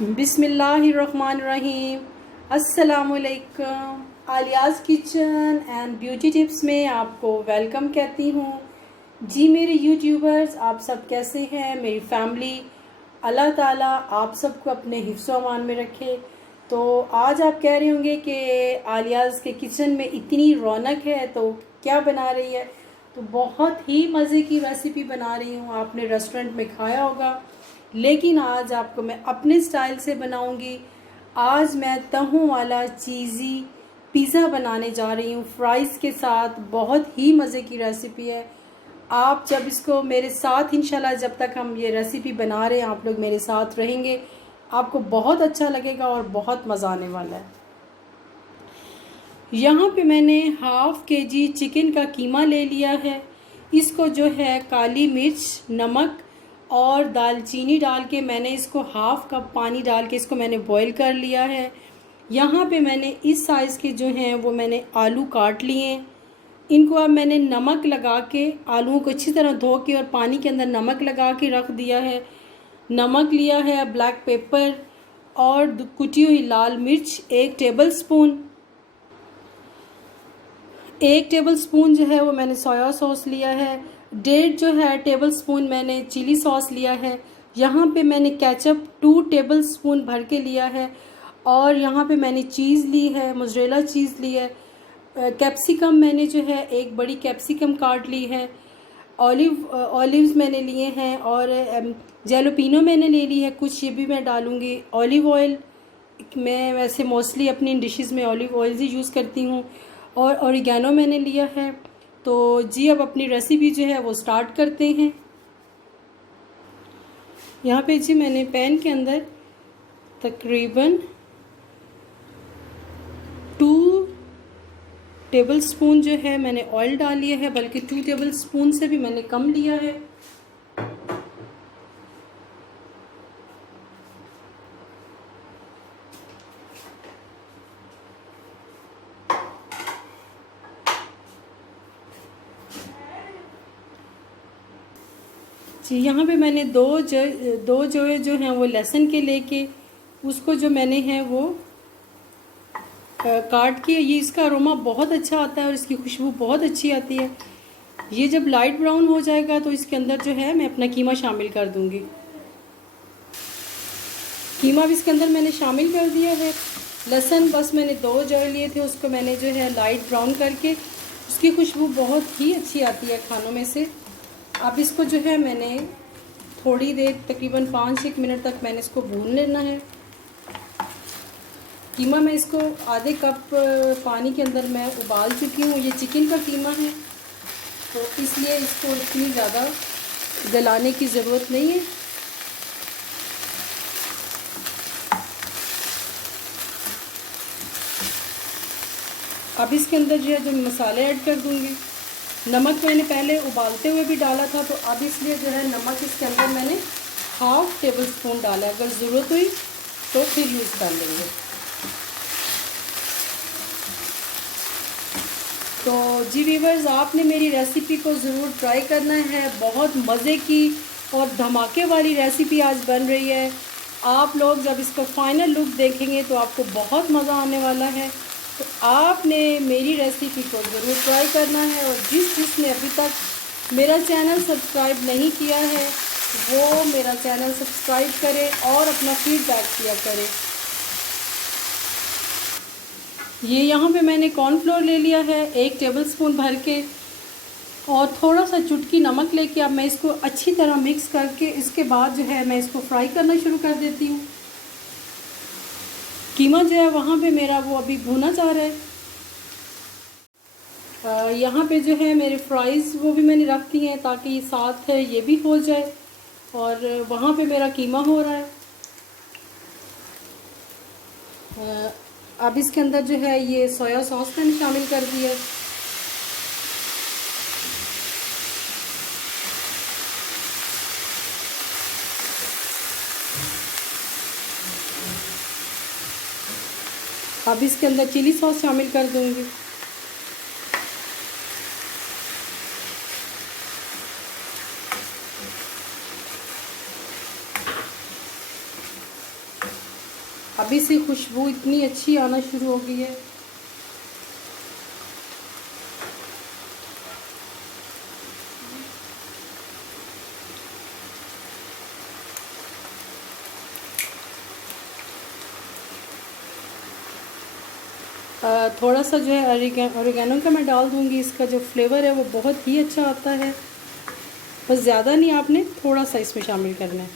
बिस्मिल्लाहिर्रहमानिर्रहीम। अस्सलामुअलैकुम। आलियाज़ kitchen and beauty tips में आपको वेलकम कहती हूँ। जी मेरे यूट्यूबर्स, आप सब कैसे हैं? मेरी फैमिली, अल्लाह ताला आप सबको अपने हिफ्ज़ व अमान में रखे। तो आज आप कह रहे होंगे कि आलियाज़ के किचन में इतनी रौनक है तो क्या बना रही है? तो बहुत ही मज़े की रेसिपी बना रही हूँ। आपने रेस्टोरेंट में खाया होगा, लेकिन आज आपको मैं अपने स्टाइल से बनाऊंगी। आज मैं तहों वाला चीज़ी पिज़्ज़ा बनाने जा रही हूँ फ्राइज़ के साथ। बहुत ही मज़े की रेसिपी है। आप जब इसको मेरे साथ इंशाल्लाह, जब तक हम ये रेसिपी बना रहे हैं, आप लोग मेरे साथ रहेंगे, आपको बहुत अच्छा लगेगा और बहुत मज़ा आने वाला है। यहाँ पे मैंने हाफ़ केजी चिकन का कीमा ले लिया है। इसको जो है काली मिर्च, नमक और दालचीनी डाल के मैंने इसको हाफ़ कप पानी डाल के इसको मैंने बॉईल कर लिया है। यहाँ पे मैंने इस साइज़ के जो हैं वो मैंने आलू काट लिए। इनको अब मैंने नमक लगा के, आलूओं को अच्छी तरह धो के और पानी के अंदर नमक लगा के रख दिया है। नमक लिया है, ब्लैक पेपर और कुटी हुई लाल मिर्च 1 टेबल स्पून जो है वो मैंने सोया सॉस लिया है। 1.5 जो है टेबल स्पून मैंने चिली सॉस लिया है। यहाँ पे मैंने केचप 2 टेबल स्पून भर के लिया है। और यहाँ पे मैंने चीज़ ली है, मोज़रेला चीज़ ली है। कैप्सिकम मैंने जो है 1 बड़ी कैप्सिकम काट ली है। ऑलिव्स मैंने लिए हैं और जैलोपिनो मैंने ले ली है कुछ, ये भी मैं डालूँगी। ऑलिव ऑयल, मैं वैसे मोस्टली अपनी डिशेस में ऑलिव ऑयल ही यूज़ करती हूँ। और ऑरिगेनो मैंने लिया है। तो जी अब अपनी रेसिपी जो है वो स्टार्ट करते हैं। यहाँ पे जी मैंने पैन के अंदर तकरीबन 2 टेबल स्पून जो है मैंने ऑयल डाल लिया है, बल्कि 2 टेबल स्पून से भी मैंने कम लिया है। जी यहाँ पे मैंने दो जो हैं वो लहसुन के लेके उसको जो मैंने है वो काट के, ये इसका अरोमा बहुत अच्छा आता है और इसकी खुशबू बहुत अच्छी आती है। ये जब लाइट ब्राउन हो जाएगा तो इसके अंदर जो है मैं अपना कीमा शामिल कर दूंगी। कीमा भी इसके अंदर मैंने शामिल कर दिया है। लहसुन बस मैंने 2 जो लिए थे, उसको मैंने जो है लाइट ब्राउन करके, उसकी खुशबू बहुत ही अच्छी आती है खानों में से। अब इसको जो है मैंने थोड़ी देर, तकरीबन 5-1 मिनट तक मैंने इसको भून लेना है। कीमा मैं इसको आधे कप पानी के अंदर मैं उबाल चुकी हूँ। ये चिकन का कीमा है तो इसलिए इसको इतनी ज़्यादा गलाने की ज़रूरत नहीं है। अब इसके अंदर जो है जो मसाले ऐड कर दूँगी। नमक मैंने पहले उबालते हुए भी डाला था, तो अब इसलिए जो है नमक इसके अंदर मैंने हाफ़ टेबल स्पून डाला है। अगर ज़रूरत हुई तो फिर यूज़ कर लेंगे। तो जी व्यूअर्स, आपने मेरी रेसिपी को ज़रूर ट्राई करना है। बहुत मज़े की और धमाके वाली रेसिपी आज बन रही है। आप लोग जब इसको फाइनल लुक देखेंगे तो आपको बहुत मज़ा आने वाला है। तो आपने मेरी रेसिपी को ज़रूर ट्राई करना है। और जिसने अभी तक मेरा चैनल सब्सक्राइब नहीं किया है वो मेरा चैनल सब्सक्राइब करे और अपना फीडबैक दिया करे। ये यहाँ पे मैंने कॉर्नफ्लोर ले लिया है 1 टेबल स्पून भर के, और थोड़ा सा चुटकी नमक लेके अब मैं इसको अच्छी तरह मिक्स करके इसके बाद जो है मैं इसको फ्राई करना शुरू कर देती हूँ। कीमा जो है वहाँ पे मेरा वो अभी भुना जा रहा है। यहाँ पे जो है मेरे फ्राइज़ वो भी मैंने रख दी हैं ताकि ये साथ है ये भी हो जाए। और वहाँ पे मेरा कीमा हो रहा है। अब इसके अंदर जो है ये सोया सॉस मैंने शामिल कर दिया है। अब इसके अंदर चिली सॉस शामिल कर दूंगी। अभी से खुशबू इतनी अच्छी आना शुरू हो गई है। थोड़ा सा जो है ओरिगेनो का मैं डाल दूँगी। इसका जो फ्लेवर है वो बहुत ही अच्छा आता है। बस ज़्यादा नहीं, आपने थोड़ा सा इसमें शामिल करना है।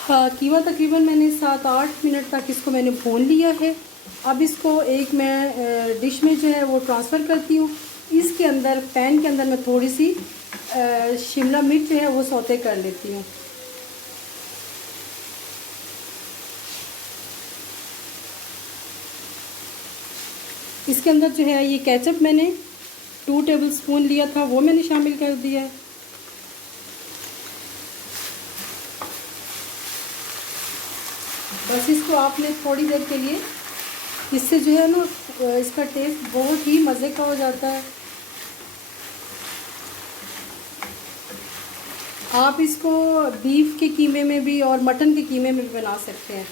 हाँ, कीमा तकरीबन मैंने 7-8 मिनट तक इसको मैंने भून लिया है। अब इसको एक मैं डिश में जो है वो ट्रांसफ़र करती हूँ। इसके अंदर पैन के अंदर मैं थोड़ी सी शिमला मिर्च जो है वो सौते कर लेती हूँ। इसके अंदर जो है ये केचप मैंने 2 टेबलस्पून लिया था, वो मैंने शामिल कर दिया है। बस इसको आपने थोड़ी देर के लिए, इससे जो है ना इसका टेस्ट बहुत ही मज़े का हो जाता है। आप इसको बीफ के कीमे में भी और मटन के कीमे में भी बना सकते हैं।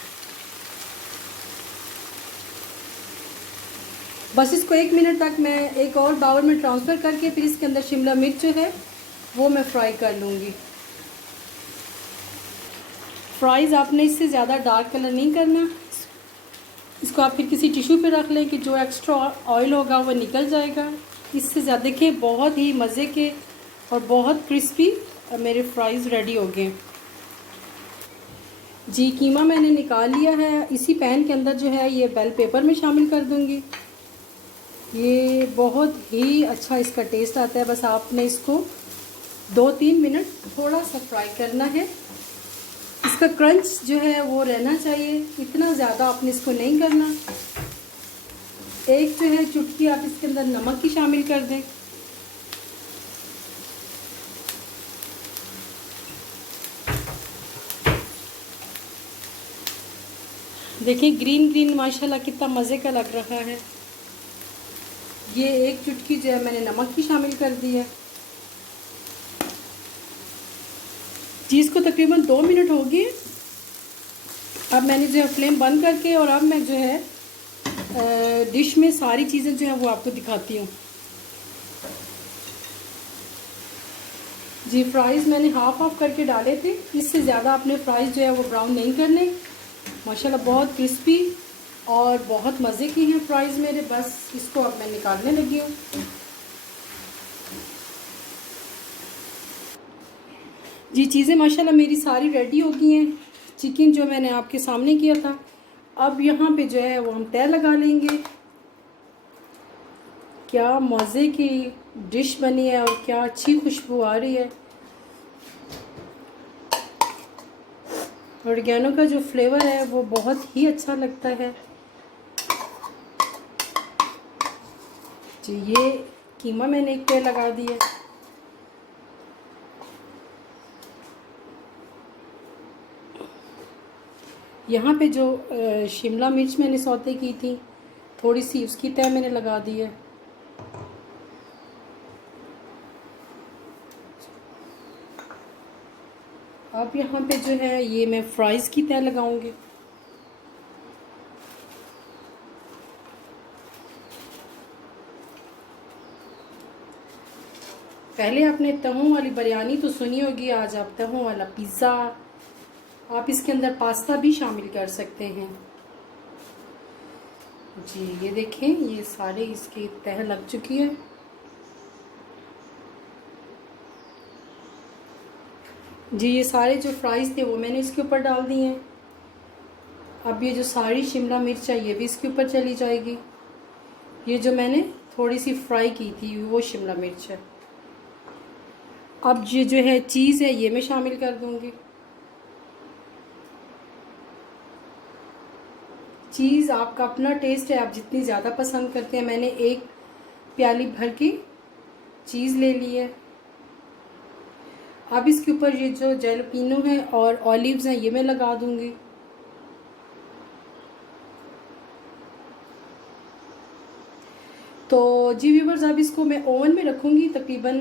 बस इसको 1 मिनट तक मैं एक और बाउल में ट्रांसफ़र करके फिर इसके अंदर शिमला मिर्च जो है वो मैं फ्राई कर लूँगी। फ्राइज़ आपने इससे ज़्यादा डार्क कलर नहीं करना। इसको आप फिर किसी टिश्यू पे रख लें कि जो एक्स्ट्रा ऑयल होगा वो निकल जाएगा। इससे ज़्यादा देखिए बहुत ही मज़े के और बहुत क्रिस्पी मेरे फ्राइज़ रेडी हो गए। जी, कीमा मैंने निकाल लिया है। इसी पैन के अंदर जो है ये बेल पेपर में शामिल कर दूँगी। ये बहुत ही अच्छा इसका टेस्ट आता है। बस आपने इसको 2-3 मिनट थोड़ा सा फ्राई करना है। इसका क्रंच जो है वो रहना चाहिए, इतना ज़्यादा आपने इसको नहीं करना। एक जो है चुटकी आप इसके अंदर नमक की शामिल कर दें। देखिए ग्रीन ग्रीन माशाल्लाह कितना मज़े का लग रहा है। ये एक चुटकी जो है मैंने नमक की शामिल कर दी है। जी, इसको तकरीबन 2 मिनट हो गए। अब मैंने जो है फ्लेम बंद करके और अब मैं जो है डिश में सारी चीज़ें जो है वो आपको दिखाती हूँ। जी, फ्राइज़ मैंने हाफ़ ऑफ करके डाले थे। इससे ज़्यादा आपने फ्राइज़ जो है वो ब्राउन नहीं करने। माशाल्लाह बहुत क्रिस्पी और बहुत मज़े की हैं फ्राइज़ मेरे। बस इसको अब मैं निकालने लगी हूँ। जी, चीज़ें माशाल्लाह मेरी सारी रेडी हो गई हैं। चिकन जो मैंने आपके सामने किया था, अब यहाँ पे जो है वो हम तय लगा लेंगे। क्या मज़े की डिश बनी है और क्या अच्छी खुशबू आ रही है। ऑर्गेनो का जो फ्लेवर है वो बहुत ही अच्छा लगता है। जी, ये कीमा मैंने एक पे लगा दिया। यहाँ पे जो शिमला मिर्च मैंने सौते की थी थोड़ी सी, उसकी तय मैंने लगा दी है। अब यहाँ पे जो है ये मैं फ्राइज़ की तय लगाऊंगी। पहले आपने तहों वाली बिरयानी तो सुनी होगी, आज आप तहों वाला पिज़्ज़ा, आप इसके अंदर पास्ता भी शामिल कर सकते हैं। जी, ये देखें ये सारे इसकी तह लग चुकी है। जी, ये सारे जो फ्राइज़ थे वो मैंने इसके ऊपर डाल दिए हैं। अब ये जो सारी शिमला मिर्च है ये भी इसके ऊपर चली जाएगी। ये जो मैंने थोड़ी सी फ्राई की थी वो शिमला मिर्च है। अब ये जो है चीज़ है ये मैं शामिल कर दूँगी। चीज़ आपका अपना टेस्ट है, आप जितनी ज़्यादा पसंद करते हैं। मैंने एक प्याली भर की चीज़ ले ली है। अब इसके ऊपर ये जो जैलपीनो है और ऑलिव्स हैं ये मैं लगा दूँगी। तो जी व्यूवर्स, अब इसको मैं ओवन में रखूँगी तकरीबन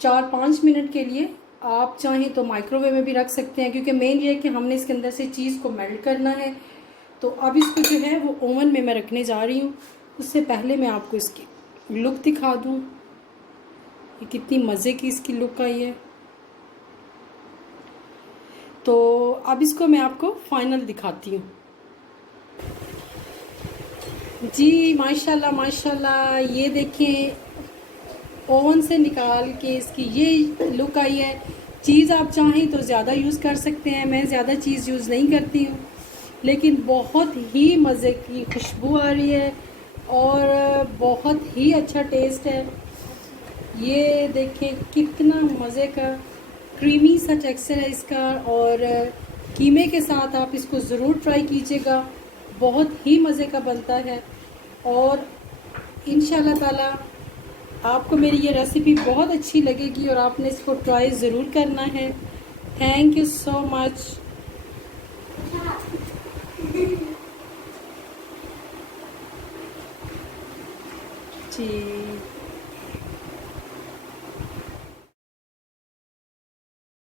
4-5 मिनट के लिए। आप चाहें तो माइक्रोवेव में भी रख सकते हैं, क्योंकि मेन ये है कि हमने इसके अंदर से चीज़ को मेल्ट करना है। तो अब इसको जो है वो ओवन में मैं रखने जा रही हूँ। उससे पहले मैं आपको इसकी लुक दिखा दूँ, ये कितनी मज़े की इसकी लुक आई है। तो अब इसको मैं आपको फाइनल दिखाती हूँ। जी माशाल्लाह माशाल्लाह, ये देखें ओवन से निकाल के इसकी ये लुक आई है। चीज़ आप चाहें तो ज़्यादा यूज़ कर सकते हैं, मैं ज़्यादा चीज़ यूज़ नहीं करती हूँ, लेकिन बहुत ही मज़े की खुशबू आ रही है और बहुत ही अच्छा टेस्ट है। ये देखें कितना मज़े का क्रीमी सा टेक्सचर है इसका, और कीमे के साथ आप इसको ज़रूर ट्राई कीजिएगा, बहुत ही मज़े का बनता है। और इंशाल्लाह ताला आपको मेरी ये रेसिपी बहुत अच्छी लगेगी और आपने इसको ट्राई ज़रूर करना है। Thank you so much. Ji.